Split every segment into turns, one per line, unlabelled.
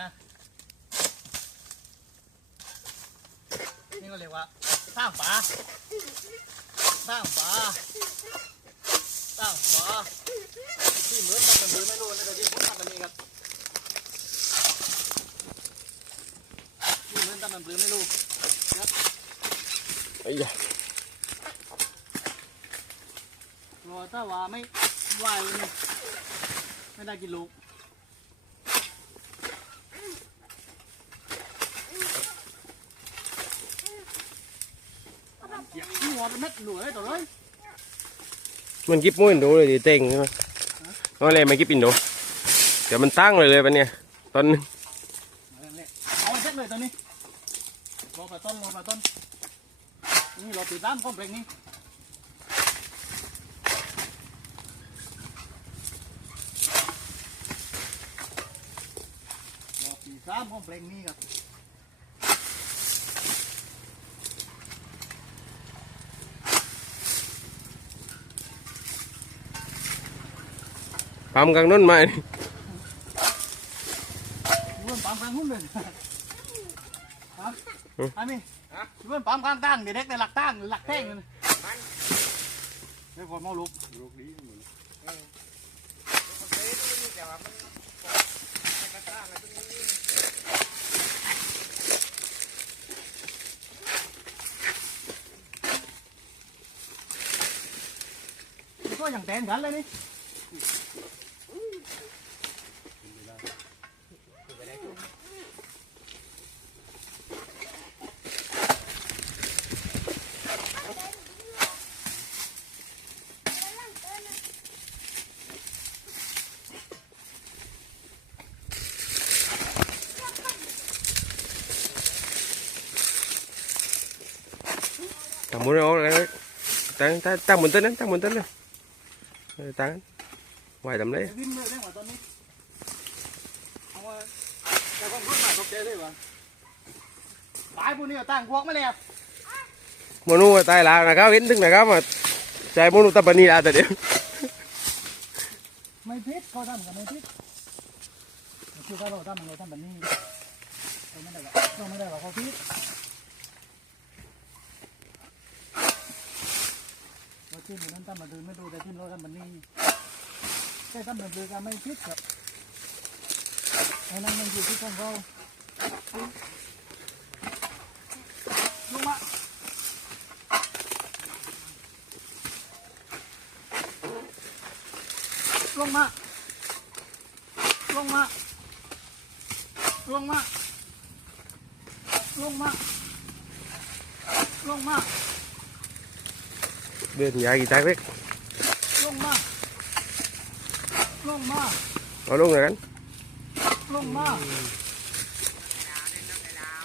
นะ นี่ก็เรียกว่าสร้างฝาสร้างฝาสร้างฝาที่เหมือนกับมันหรือไม่รู้นะแต่ที่ผมทำมันนี้ครับที่เหมือนกับมันหรือไม่รู้
ไอ้ยะ
รอถ้าว่าไม่ไหวเลยนี่ไม่ได้กินลูกเสียงหัวเป็นเม็ดหลวยต่อเลย
มันกิบมุ้ยดูเลยดิเต็งใช่ไหมเอาอะไรมากิบอินโดเดี๋ยวมันตั้งเลยเลยปะเนี่ยตอนนึง
เอาเช็ดเลยตอนนี้รอปลาต้นรอปลาต้นนี่รอติดตามข้อมเพลงนี้รอปีสามข้อมเพลงนี้ครับ
ปั๊มกลางน้นมานี่
เรื่องปั๊มกลางหุ้นเลยฮะอันนี้เรื่องปั๊มกลางตั้งเด็กในหลักตั้งหลักแท่งเลยเดี๋ยวก่อนมาลุก
ลูกดีเหมือน
ก็อย่างแตนกันเลยนี่
ตั้งมุ้ยเอาเลยตั้งตั้งตั้งบนต้นนั้นตั้งบนต้นนั้นเออตั้งไหวทำเลย
ดิ้นเที่มันนั้นทำมาดูไม่ดูแต่ที่เราทำแบบนี้แค่ทำแบบนี้ก็ไม่พิษครับไอ้นั่นมันอยู่ที่ของเราลงมาลงมาลงมาลงมาลงมาลงมา
เดินยากี่ตักเล็ก
ลงมาลงมา
เอาลงเลยกัน
ลงมา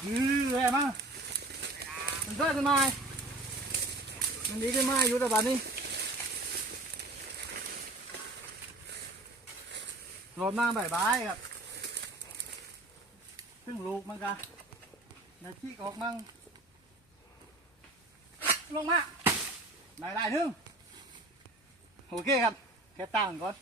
ยื้อเลยมามันเกิดขึ้นมามันดีขึ้นมาอยู่แต่บัดนี้รถมาบ่ายๆครับซึ่งลูกมันก็นาขี้ออกมั่งลงมา ได้ได้หนึ่งโอเคครับแค่ตั้งก่อน